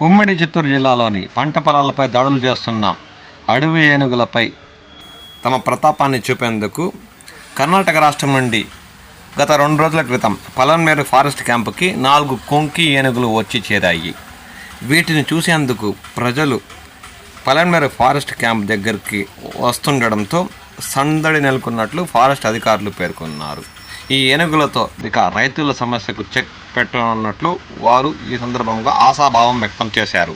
ఉమ్మడి చిత్తూరు జిల్లాలోని పంట పొలాలపై దాడులు చేస్తున్న అడవి ఏనుగులపై తమ ప్రతాపాన్ని చూపేందుకు కర్ణాటక రాష్ట్రం నుండి గత 2 రోజుల క్రితం పలన్మేరు ఫారెస్ట్ క్యాంపుకి 4 కొంకి ఏనుగులు వచ్చి చేరాయి. వీటిని చూసేందుకు ప్రజలు పలన్మేరు ఫారెస్ట్ క్యాంప్ దగ్గరికి వస్తుండడంతో సందడి నెలకొన్నట్లు ఫారెస్ట్ అధికారులు పేర్కొన్నారు. ఈ ఏనుగులతో ఇక రైతుల సమస్యకు చెక్ పెట్టనున్నట్లు వారు ఈ సందర్భంగా ఆశాభావం వ్యక్తం చేశారు.